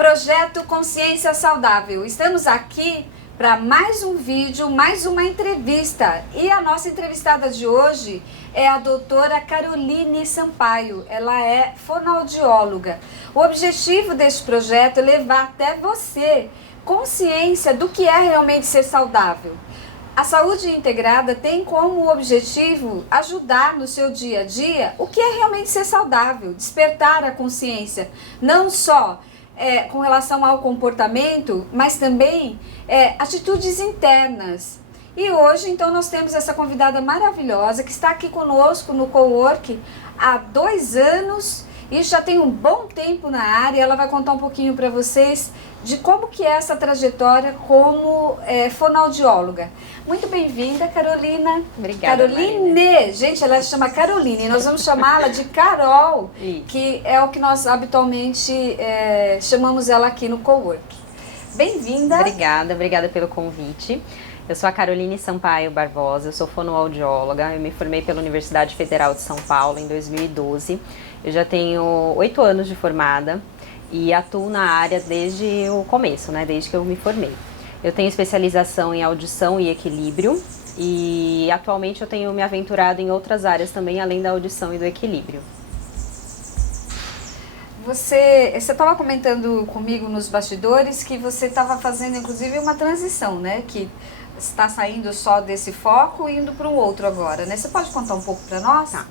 Projeto Consciência Saudável. Estamos aqui para mais um vídeo, mais uma entrevista. E a nossa entrevistada de hoje é a doutora Caroline Sampaio. Ela é fonoaudióloga. O objetivo deste projeto é levar até você consciência do que é realmente ser saudável. A saúde integrada tem como objetivo ajudar no seu dia a dia o que é realmente ser saudável, despertar a consciência, não só com relação ao comportamento, mas também atitudes internas. E hoje, então, nós temos essa convidada maravilhosa que está aqui conosco no Cowork há 2 anos e já tem um bom tempo na área. Ela vai contar um pouquinho para vocês de como que é essa trajetória como fonoaudióloga. Muito bem-vinda, Carolina. Obrigada, Caroline. Marina. Gente, ela se chama Caroline. Nós vamos chamá-la de Carol, que é o que nós habitualmente chamamos ela aqui no Cowork. Bem-vinda. Obrigada pelo convite. Eu sou a Caroline Sampaio Barbosa, eu sou fonoaudióloga, eu me formei pela Universidade Federal de São Paulo em 2012. Eu já tenho 8 anos de formada e atuo na área desde o começo, né? Desde que eu me formei. Eu tenho especialização em audição e equilíbrio e atualmente eu tenho me aventurado em outras áreas também, além da audição e do equilíbrio. Você estava comentando comigo nos bastidores que você estava fazendo inclusive uma transição, né? Que está saindo só desse foco e indo para um outro agora, né? Você pode contar um pouco para nós? Tá.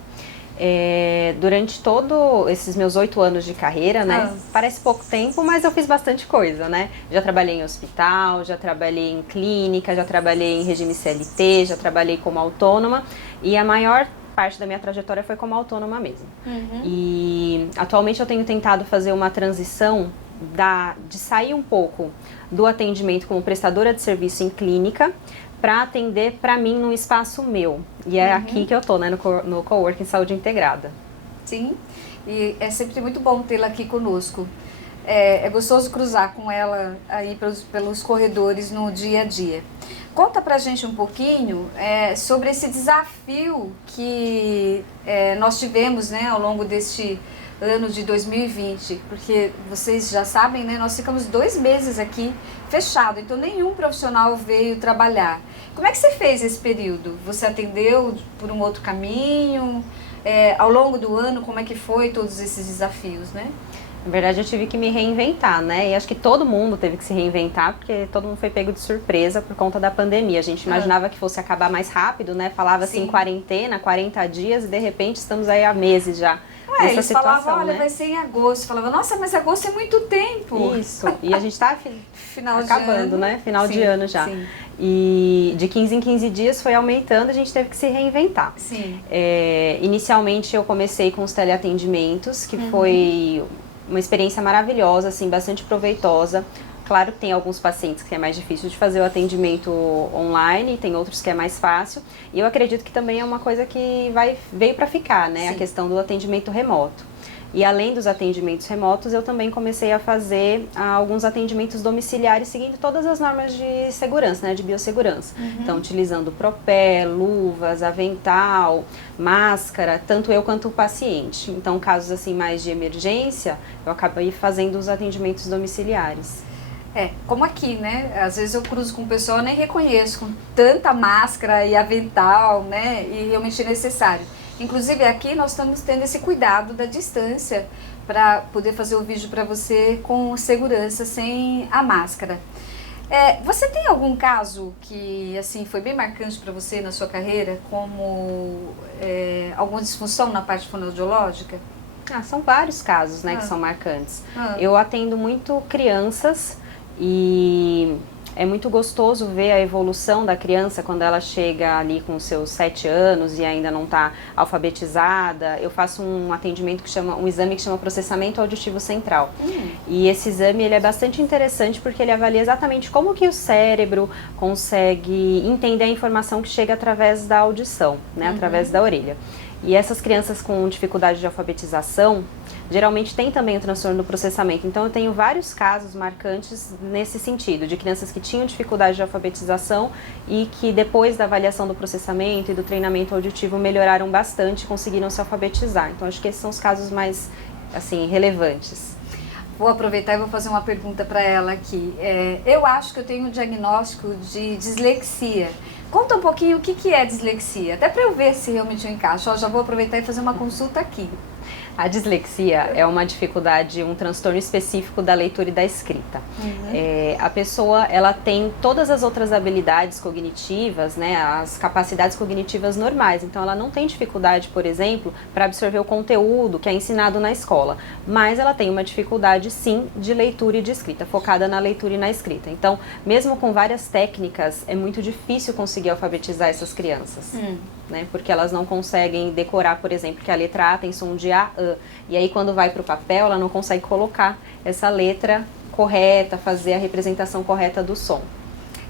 Durante todos esses meus 8 anos de carreira, né? Parece pouco tempo, mas eu fiz bastante coisa, né? Já trabalhei em hospital, já trabalhei em clínica, já trabalhei em regime CLT, já trabalhei como autônoma e a maior parte da minha trajetória foi como autônoma mesmo. E atualmente eu tenho tentado fazer uma transição de sair um pouco do atendimento como prestadora de serviço em clínica para atender para mim num espaço meu. E é aqui que eu tô, né, no Coworking Saúde Integrada. Sim, e é sempre muito bom tê-la aqui conosco. É gostoso cruzar com ela aí pelos corredores no dia a dia. Conta pra gente um pouquinho sobre esse desafio que nós tivemos, né, ao longo deste ano de 2020, porque vocês já sabem, né, nós ficamos 2 meses aqui fechado, então nenhum profissional veio trabalhar. Como é que você fez esse período? Você atendeu por um outro caminho? Ao longo do ano, como é que foi todos esses desafios, né? Na verdade, eu tive que me reinventar, né? E acho que todo mundo teve que se reinventar, porque todo mundo foi pego de surpresa por conta da pandemia. A gente imaginava que fosse acabar mais rápido, né? Falava assim, quarentena, 40 dias, e de repente estamos aí há meses já. Eles situação, falavam, olha, né? vai ser em agosto. Falava, nossa, mas agosto é muito tempo. Isso, e a gente tá Final acabando, de ano, né? Final de ano já. Sim. E de 15 em 15 dias foi aumentando, a gente teve que se reinventar. Sim. Inicialmente eu comecei com os teleatendimentos, que foi uma experiência maravilhosa, assim, bastante proveitosa. Claro que tem alguns pacientes que é mais difícil de fazer o atendimento online, tem outros que é mais fácil. E eu acredito que também é uma coisa que veio para ficar, né? Sim. A questão do atendimento remoto. E além dos atendimentos remotos, eu também comecei a fazer alguns atendimentos domiciliares, seguindo todas as normas de segurança, né? De biossegurança. Então, utilizando propé, luvas, avental, máscara, tanto eu quanto o paciente. Então, casos assim mais de emergência, eu acabei fazendo os atendimentos domiciliares. Como aqui, né? Às vezes eu cruzo com pessoa, eu nem reconheço, com tanta máscara e avental, né? E realmente é necessário. Inclusive aqui nós estamos tendo esse cuidado da distância para poder fazer o vídeo para você com segurança, sem a máscara. Você tem algum caso que assim foi bem marcante para você na sua carreira, como alguma disfunção na parte fonoaudiológica? São vários casos, né, que são marcantes. Eu atendo muito crianças e é muito gostoso ver a evolução da criança quando ela chega ali com seus 7 anos e ainda não está alfabetizada. Eu faço um atendimento um exame que chama processamento auditivo central. E esse exame ele é bastante interessante porque ele avalia exatamente como que o cérebro consegue entender a informação que chega através da audição, né, através da orelha. E essas crianças com dificuldade de alfabetização, geralmente tem também o transtorno do processamento. Então eu tenho vários casos marcantes nesse sentido, de crianças que tinham dificuldade de alfabetização e que depois da avaliação do processamento e do treinamento auditivo melhoraram bastante e conseguiram se alfabetizar. Então acho que esses são os casos mais, assim, relevantes. Vou aproveitar e vou fazer uma pergunta para ela aqui. Eu acho que eu tenho um diagnóstico de dislexia. Conta um pouquinho o que é dislexia, até para eu ver se realmente eu encaixo. Já vou aproveitar e fazer uma consulta aqui. A dislexia é uma dificuldade, um transtorno específico da leitura e da escrita. A pessoa, ela tem todas as outras habilidades cognitivas, né, as capacidades cognitivas normais. Então, ela não tem dificuldade, por exemplo, para absorver o conteúdo que é ensinado na escola. Mas ela tem uma dificuldade, sim, de leitura e de escrita, focada na leitura e na escrita. Então, mesmo com várias técnicas, é muito difícil conseguir alfabetizar essas crianças. Né, porque elas não conseguem decorar, por exemplo, que a letra A tem som de A, e aí quando vai para o papel ela não consegue colocar essa letra correta, fazer a representação correta do som.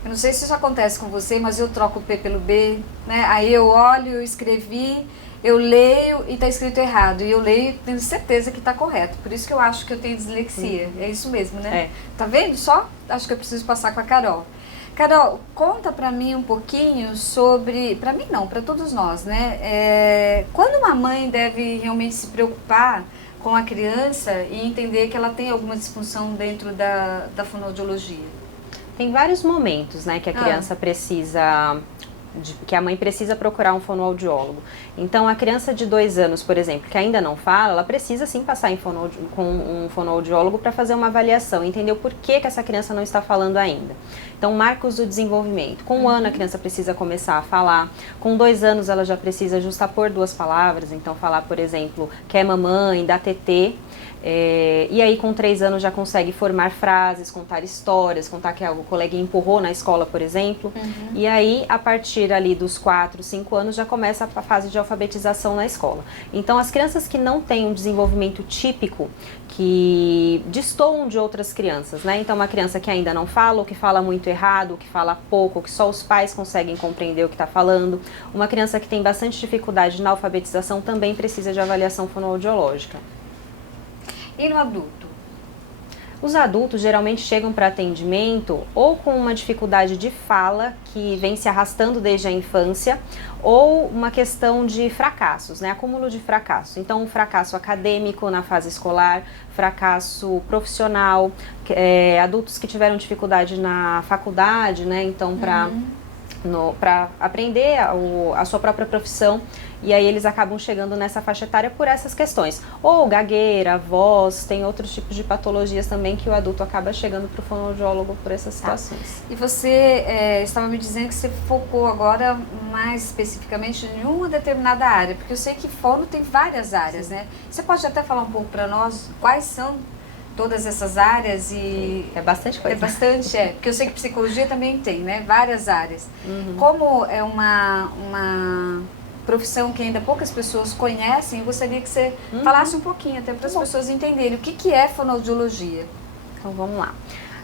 Eu não sei se isso acontece com você, mas eu troco o P pelo B, né? Aí eu olho, eu escrevi, eu leio e está escrito errado, e eu leio e tenho certeza que está correto, por isso que eu acho que eu tenho dislexia, é isso mesmo, né? Tá vendo só? Acho que eu preciso passar com a Carol. Carol, conta para mim um pouquinho sobre, para mim não, para todos nós, né? Quando uma mãe deve realmente se preocupar com a criança e entender que ela tem alguma disfunção dentro da fonoaudiologia? Tem vários momentos, né, que a criança precisa... que a mãe precisa procurar um fonoaudiólogo. Então, a criança de 2 anos, por exemplo, que ainda não fala, ela precisa sim passar com um fonoaudiólogo para fazer uma avaliação, entender o porquê que essa criança não está falando ainda. Então, marcos do desenvolvimento. Com 1 ano, a criança precisa começar a falar. Com 2 anos, ela já precisa justapor 2 palavras. Então, falar, por exemplo, quer mamãe, dá tetê. E aí com 3 anos já consegue formar frases, contar histórias, contar que o coleguinha empurrou na escola, por exemplo. E aí a partir ali dos 4, 5 anos já começa a fase de alfabetização na escola. Então as crianças que não têm um desenvolvimento típico, que destoam de outras crianças, né? Então uma criança que ainda não fala, ou que fala muito errado, ou que fala pouco, ou que só os pais conseguem compreender o que está falando. Uma criança que tem bastante dificuldade na alfabetização também precisa de avaliação fonoaudiológica. E no adulto? Os adultos geralmente chegam para atendimento ou com uma dificuldade de fala que vem se arrastando desde a infância, ou uma questão de fracassos, né? Acúmulo de fracasso. Então, um fracasso acadêmico na fase escolar, fracasso profissional, adultos que tiveram dificuldade na faculdade, né? Então, para aprender a sua própria profissão, e aí eles acabam chegando nessa faixa etária por essas questões. Ou gagueira, voz, tem outros tipos de patologias também que o adulto acaba chegando para o fonoaudiólogo por essas situações. E você estava me dizendo que você focou agora mais especificamente em uma determinada área, porque eu sei que fono tem várias áreas, né? Você pode até falar um pouco para nós quais são todas essas áreas? E é bastante coisa. É bastante, porque eu sei que psicologia também tem, né? Várias áreas. Como é uma profissão que ainda poucas pessoas conhecem, eu gostaria que você falasse um pouquinho, até para as pessoas entenderem o que é fonoaudiologia. Então vamos lá.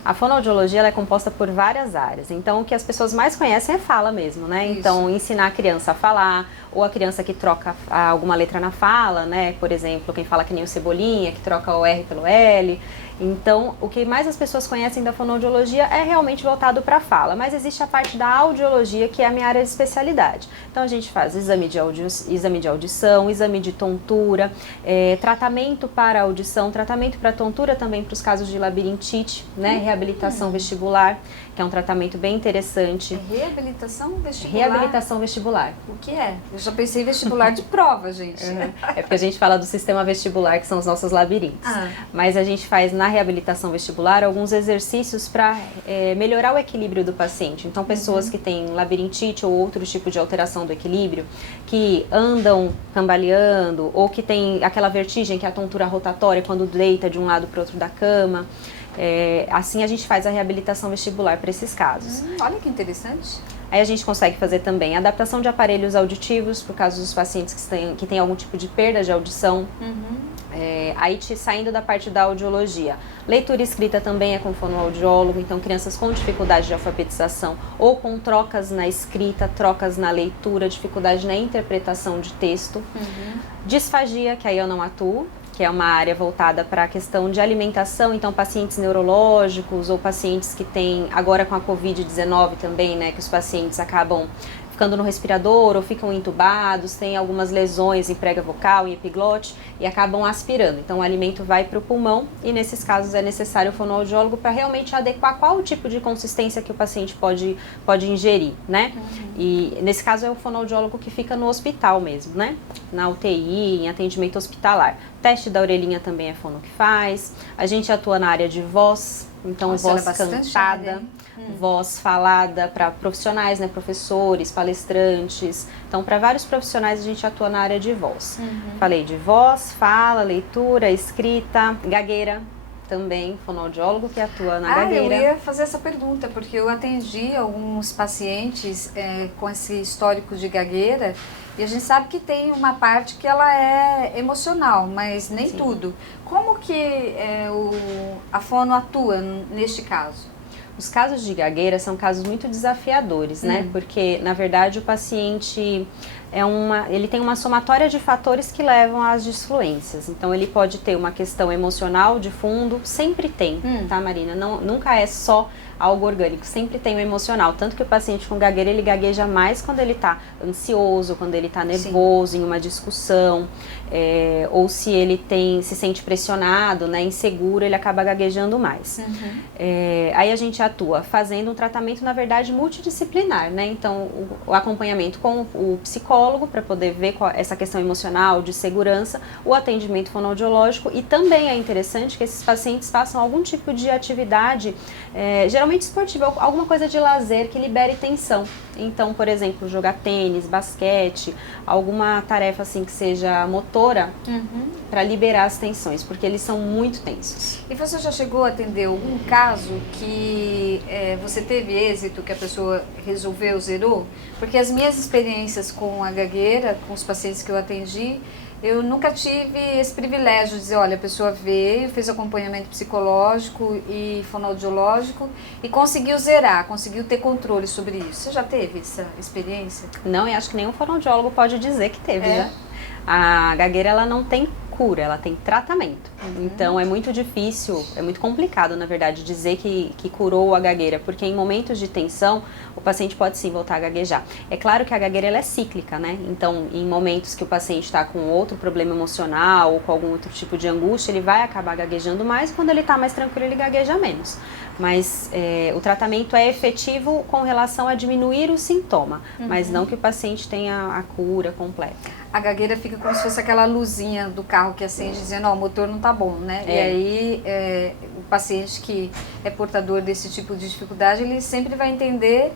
A fonoaudiologia ela é composta por várias áreas, então o que as pessoas mais conhecem é fala mesmo, né? Isso. Então ensinar a criança a falar, ou a criança que troca alguma letra na fala, né? Por exemplo, quem fala que nem o Cebolinha, que troca o R pelo L. Então, o que mais as pessoas conhecem da fonoaudiologia é realmente voltado para a fala, mas existe a parte da audiologia, que é a minha área de especialidade. Então, a gente faz exame de audição, exame de tontura, tratamento para audição, tratamento para tontura também para os casos de labirintite, né? Reabilitação vestibular, que é um tratamento bem interessante. Reabilitação vestibular? Reabilitação vestibular. O que é? Eu já pensei em vestibular de prova, gente. É porque a gente fala do sistema vestibular, que são os nossos labirintos. Mas a gente faz na reabilitação vestibular alguns exercícios para melhorar o equilíbrio do paciente. Então, pessoas que têm labirintite ou outro tipo de alteração do equilíbrio, que andam cambaleando, ou que tem aquela vertigem, que é a tontura rotatória, quando deita de um lado para o outro da cama. Assim a gente faz a reabilitação vestibular para esses casos. Olha que interessante. Aí a gente consegue fazer também adaptação de aparelhos auditivos, por causa dos pacientes que têm algum tipo de perda de audição. Aí saindo da parte da audiologia. Leitura e escrita também é com fonoaudiólogo, então crianças com dificuldade de alfabetização ou com trocas na escrita, trocas na leitura, dificuldade na interpretação de texto. Disfagia, que aí eu não atuo, que é uma área voltada para a questão de alimentação, então pacientes neurológicos ou pacientes que têm, agora com a Covid-19 também, né, que os pacientes acabam ficando no respirador ou ficam entubados, têm algumas lesões em prega vocal, em epiglote e acabam aspirando. Então o alimento vai para o pulmão e nesses casos é necessário o fonoaudiólogo para realmente adequar qual o tipo de consistência que o paciente pode ingerir, né? E nesse caso é o fonoaudiólogo que fica no hospital mesmo, né? Na UTI, em atendimento hospitalar. Teste da orelhinha também é fono que faz. A gente atua na área de voz, então Nossa, voz cantada, voz falada para profissionais, né, professores, palestrantes. Então, para vários profissionais a gente atua na área de voz. Falei de voz, fala, leitura, escrita, gagueira também, fonoaudiólogo que atua na gagueira. Eu ia fazer essa pergunta, porque eu atendi alguns pacientes com esse histórico de gagueira e a gente sabe que tem uma parte que ela é emocional, mas nem Sim. tudo. Como que a fono atua neste caso? Os casos de gagueira são casos muito desafiadores, né? Porque, na verdade, o paciente ele tem uma somatória de fatores que levam às disfluências. Então, ele pode ter uma questão emocional de fundo, sempre tem, tá, Marina? Nunca é só algo orgânico, sempre tem o emocional. Tanto que o paciente com gagueira, ele gagueja mais quando ele tá ansioso, quando ele tá nervoso, Sim. em uma discussão, ou se ele se sente pressionado, né, inseguro, ele acaba gaguejando mais. Aí a gente atua fazendo um tratamento, na verdade, multidisciplinar, né? Então, o acompanhamento com o psicólogo, para poder ver essa questão emocional, de segurança, o atendimento fonoaudiológico, e também é interessante que esses pacientes façam algum tipo de atividade, geralmente esportiva, alguma coisa de lazer que libere tensão. Então, por exemplo, jogar tênis, basquete, alguma tarefa assim que seja motora, para liberar as tensões, porque eles são muito tensos. E você já chegou a atender algum caso que você teve êxito, que a pessoa resolveu, zerou? Porque as minhas experiências com a gagueira, com os pacientes que eu atendi, eu nunca tive esse privilégio de dizer, olha, a pessoa veio, fez acompanhamento psicológico e fonoaudiológico e conseguiu zerar, conseguiu ter controle sobre isso. Você já teve essa experiência? Não, e acho que nenhum fonoaudiólogo pode dizer que teve, né? A gagueira, ela não tem cura, ela tem tratamento. Então é muito difícil, é muito complicado, na verdade, dizer que curou a gagueira, porque em momentos de tensão o paciente pode sim voltar a gaguejar. É claro que a gagueira, ela é cíclica, né? Então, em momentos que o paciente está com outro problema emocional ou com algum outro tipo de angústia, ele vai acabar gaguejando mais, quando ele está mais tranquilo, ele gagueja menos. Mas o tratamento é efetivo com relação a diminuir o sintoma, mas não que o paciente tenha a cura completa. A gagueira fica como se fosse aquela luzinha do carro que acende dizendo, ó, o motor não tá bom, né? E aí o paciente que é portador desse tipo de dificuldade, ele sempre vai entender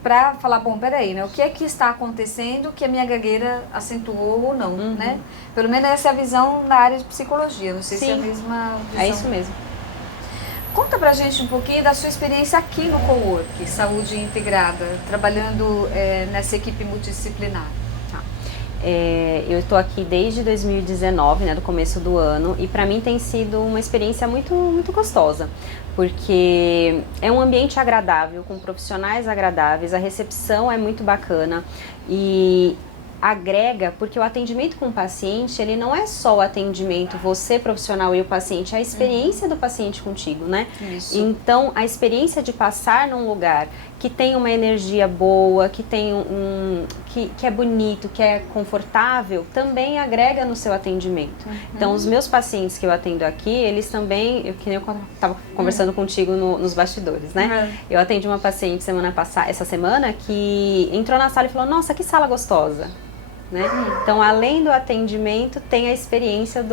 para falar, bom, peraí, né? O que é que está acontecendo que a minha gagueira acentuou ou não, né? Pelo menos essa é a visão na área de psicologia, não sei se é a mesma visão. É isso mesmo. Conta pra gente um pouquinho da sua experiência aqui no Cowork, Saúde Integrada, trabalhando nessa equipe multidisciplinar. Eu estou aqui desde 2019, né, do começo do ano, e para mim tem sido uma experiência muito, muito gostosa, porque é um ambiente agradável, com profissionais agradáveis, a recepção é muito bacana e agrega, porque o atendimento com o paciente, ele não é só o atendimento, você profissional e o paciente, é a experiência do paciente contigo, né? Isso. Então, a experiência de passar num lugar que tem uma energia boa, que tem que é bonito, que é confortável, também agrega no seu atendimento. Então, os meus pacientes que eu atendo aqui, eles também, que eu estava conversando contigo nos bastidores, né? Eu atendi uma paciente essa semana, que entrou na sala e falou, nossa, que sala gostosa, né? Então, além do atendimento, tem a experiência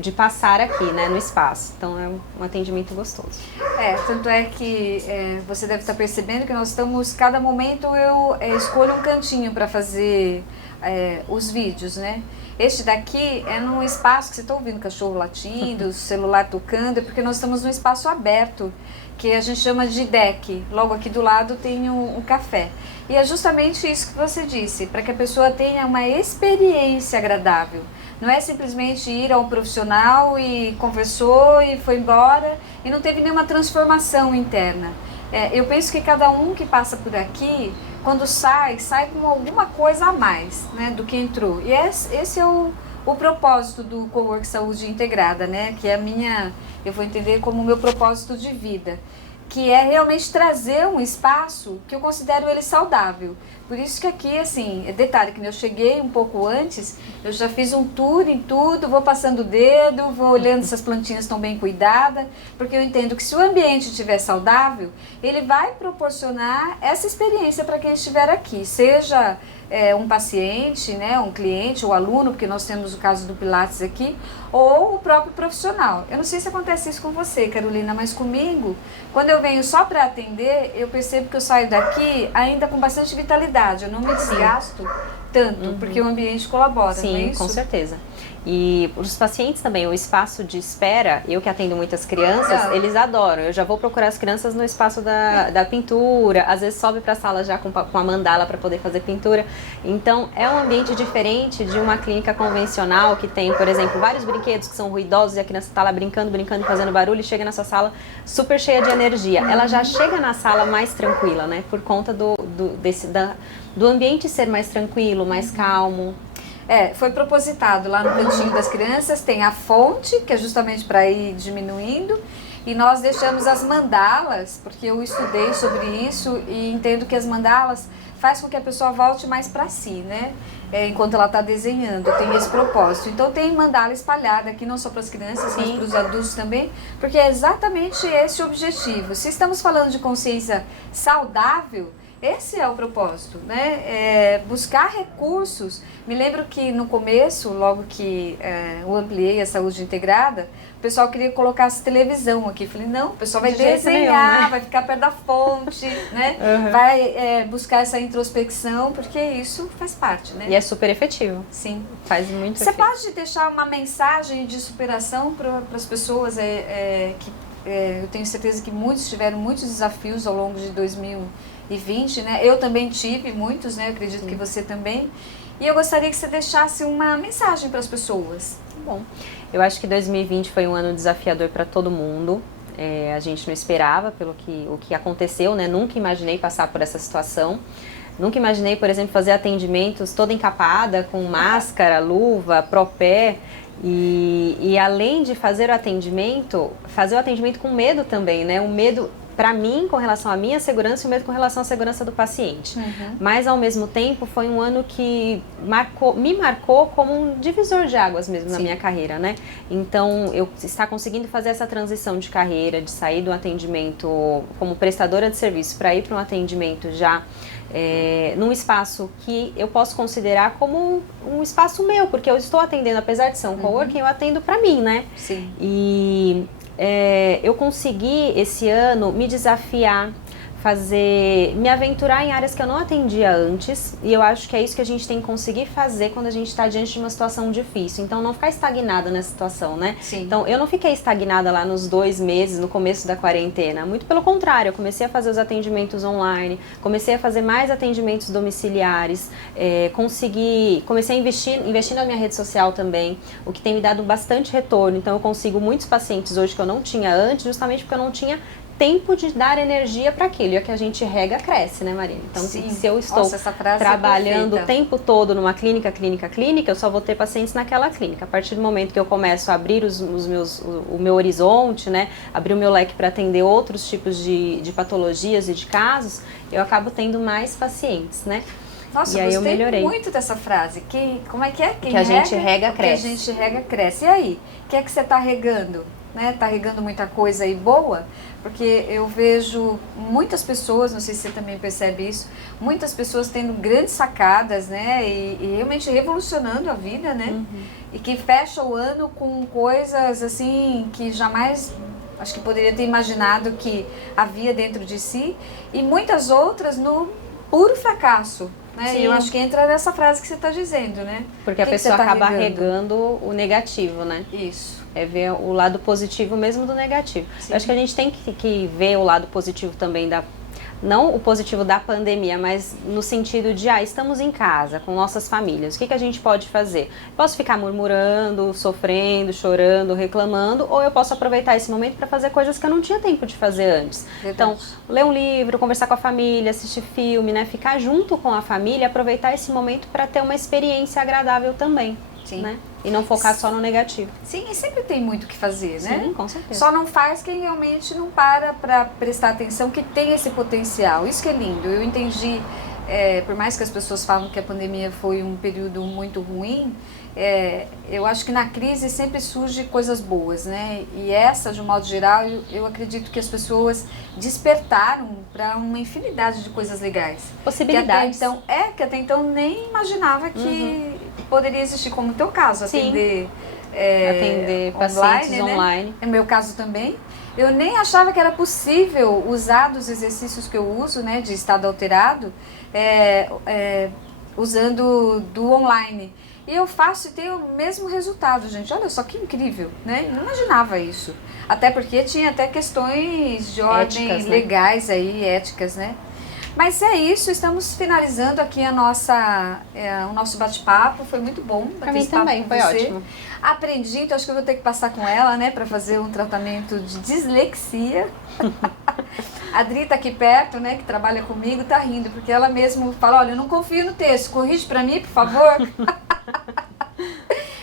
de passar aqui, né, no espaço. Então é um atendimento gostoso. Tanto é que você deve estar percebendo que nós estamos, cada momento eu escolho um cantinho para fazer os vídeos, né? Este daqui é num espaço que você está ouvindo cachorro latindo, celular tocando, é porque nós estamos num espaço aberto, que a gente chama de deck. Logo aqui do lado tem um café. E é justamente isso que você disse, para que a pessoa tenha uma experiência agradável. Não é simplesmente ir a um profissional e conversou e foi embora e não teve nenhuma transformação interna. Eu penso que cada um que passa por aqui, quando sai com alguma coisa a mais, né, do que entrou. E esse é o propósito do Cowork Saúde Integrada, né, que é eu vou entender como o meu propósito de vida. que é realmente trazer um espaço que eu considero ele saudável. Por isso que aqui, assim, detalhe que eu cheguei um pouco antes, eu já fiz um tour em tudo, vou passando o dedo, vou olhando se as plantinhas estão bem cuidadas, porque eu entendo que se o ambiente estiver saudável, ele vai proporcionar essa experiência para quem estiver aqui, seja um paciente, né, um cliente, ou aluno, porque nós temos o caso do Pilates aqui, ou o próprio profissional. Eu não sei se acontece isso com você, Carolina, mas comigo, quando eu venho só para atender, eu percebo que eu saio daqui ainda com bastante vitalidade, eu não me desgasto tanto, porque o ambiente colabora, Sim, não é isso? Com certeza. E os pacientes também, o espaço de espera, eu que atendo muitas crianças, eles adoram. Eu já vou procurar as crianças no espaço da pintura, às vezes sobe para a sala já com a mandala para poder fazer pintura. Então, é um ambiente diferente de uma clínica convencional que tem, por exemplo, vários brinquedos que são ruidosos e a criança está lá brincando e fazendo barulho e chega nessa sala super cheia de energia. Ela já chega na sala mais tranquila, né? Por conta do ambiente ser mais tranquilo, mais calmo. Foi propositado lá no cantinho das crianças, tem a fonte, que é justamente para ir diminuindo, e nós deixamos as mandalas, porque eu estudei sobre isso e entendo que as mandalas faz com que a pessoa volte mais para si, né? Enquanto ela está desenhando, tem esse propósito. Então tem mandala espalhada aqui, não só para as crianças, mas para os adultos também, porque é exatamente esse o objetivo. Se estamos falando de consciência saudável, esse é o propósito, né? Buscar recursos. Me lembro que no começo, logo que eu ampliei a saúde integrada, o pessoal queria colocar essa televisão aqui. Falei, não, o pessoal vai desenhar, nenhum, né? Vai ficar perto da fonte, né? Vai buscar essa introspecção, porque isso faz parte, né? E é super efetivo. Sim. Faz muito Você pode deixar uma mensagem de superação para as pessoas que eu tenho certeza que muitos tiveram muitos desafios ao longo de 2020, né? Eu também tive muitos, né? Eu acredito que você também. E eu gostaria que você deixasse uma mensagem para as pessoas. Bom, eu acho que 2020 foi um ano desafiador para todo mundo. A gente não esperava o que aconteceu, né? Nunca imaginei passar por essa situação. Nunca imaginei, por exemplo, fazer atendimentos toda encapada, com máscara, luva, propé. E além de fazer o atendimento com medo também, né? Um medo para mim com relação à minha segurança e o medo com relação à segurança do paciente. Mas ao mesmo tempo foi um ano que me marcou como um divisor de águas mesmo na minha carreira, né? Então eu estar conseguindo fazer essa transição de carreira, de sair do atendimento como prestadora de serviço para ir para um atendimento já num espaço que eu posso considerar como um espaço meu, porque eu estou atendendo, apesar de ser um coworking, eu atendo para mim, né? Sim. E eu consegui esse ano me desafiar, me aventurar em áreas que eu não atendia antes, e eu acho que é isso que a gente tem que conseguir fazer quando a gente está diante de uma situação difícil. Então não ficar estagnada nessa situação, né? Sim. Então eu não fiquei estagnada lá nos 2 meses, no começo da quarentena, muito pelo contrário, eu comecei a fazer os atendimentos online, comecei a fazer mais atendimentos domiciliares, comecei a investir na minha rede social também, o que tem me dado bastante retorno. Então eu consigo muitos pacientes hoje que eu não tinha antes, justamente porque eu não tinha tempo de dar energia para aquilo, e a que a gente rega cresce, né, Marina? Então, se eu estou trabalhando o tempo todo numa clínica, eu só vou ter pacientes naquela clínica. A partir do momento que eu começo a abrir o meu horizonte, né, abrir o meu leque para atender outros tipos de patologias e de casos, eu acabo tendo mais pacientes, né? Nossa, e aí eu melhorei muito dessa frase. Como é que é? Que a gente rega, cresce. Que a gente rega, cresce. E aí? O que é que você está regando? Né? Tá regando muita coisa aí boa? Porque eu vejo muitas pessoas, não sei se você também percebe isso, muitas pessoas tendo grandes sacadas, né? E realmente revolucionando a vida, né? E que fecha o ano com coisas assim que jamais acho que poderia ter imaginado que havia dentro de si, e muitas outras no puro fracasso. Né? E eu acho que entra nessa frase que você está dizendo, né? Porque a pessoa acaba regando o negativo, né? Isso. É ver o lado positivo mesmo do negativo. Sim. Eu acho que a gente tem que ver o lado positivo também não o positivo da pandemia, mas no sentido de, estamos em casa, com nossas famílias, o que a gente pode fazer? Posso ficar murmurando, sofrendo, chorando, reclamando, ou eu posso aproveitar esse momento para fazer coisas que eu não tinha tempo de fazer antes. Verdade. Então, ler um livro, conversar com a família, assistir filme, né? Ficar junto com a família, aproveitar esse momento para ter uma experiência agradável também. Sim. Né? e não focar só no negativo. Sim, e sempre tem muito o que fazer, né? Sim, com certeza. Só não faz quem realmente não para prestar atenção que tem esse potencial. Isso que é lindo. Eu entendi, por mais que as pessoas falam que a pandemia foi um período muito ruim, eu acho que na crise sempre surgem coisas boas, né? E essa, de um modo geral, eu acredito que as pessoas despertaram para uma infinidade de coisas legais. Possibilidades. Que até então nem imaginava que poderia existir, como no teu caso, atender pacientes online. No meu caso também. Eu nem achava que era possível usar dos exercícios que eu uso, né, de estado alterado, usando do online. E eu faço e tenho o mesmo resultado, gente. Olha só que incrível, né? Eu não imaginava isso. Até porque tinha até questões de ordem éticas, né? legais aí, éticas, né? Mas é isso, estamos finalizando aqui o nosso bate-papo. Foi muito bom. Para mim também, foi ótimo. Aprendi, então acho que eu vou ter que passar com ela, né, para fazer um tratamento de dislexia. A Adri tá aqui perto, né, que trabalha comigo, tá rindo, porque ela mesmo fala, olha, eu não confio no texto, corrige para mim, por favor.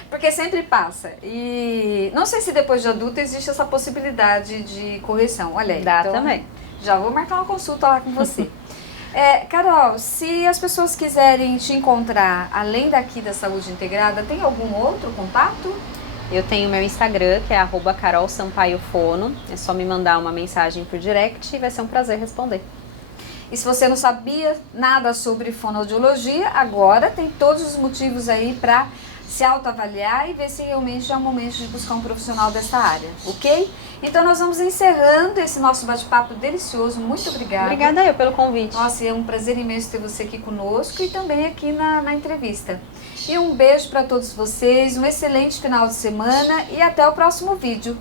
Porque sempre passa. E não sei se depois de adulta existe essa possibilidade de correção. Olha aí. Dá então, também. Já vou marcar uma consulta lá com você. Carol, se as pessoas quiserem te encontrar além daqui da Saúde Integrada, tem algum outro contato? Eu tenho meu Instagram, que é @carolsampaiofono. É só me mandar uma mensagem por direct e vai ser um prazer responder. E se você não sabia nada sobre fonoaudiologia, agora tem todos os motivos aí para se autoavaliar e ver se realmente é o momento de buscar um profissional dessa área, ok? Então nós vamos encerrando esse nosso bate-papo delicioso. Muito obrigada. Obrigada eu pelo convite. Nossa, é um prazer imenso ter você aqui conosco e também aqui na entrevista. E um beijo para todos vocês, um excelente final de semana e até o próximo vídeo.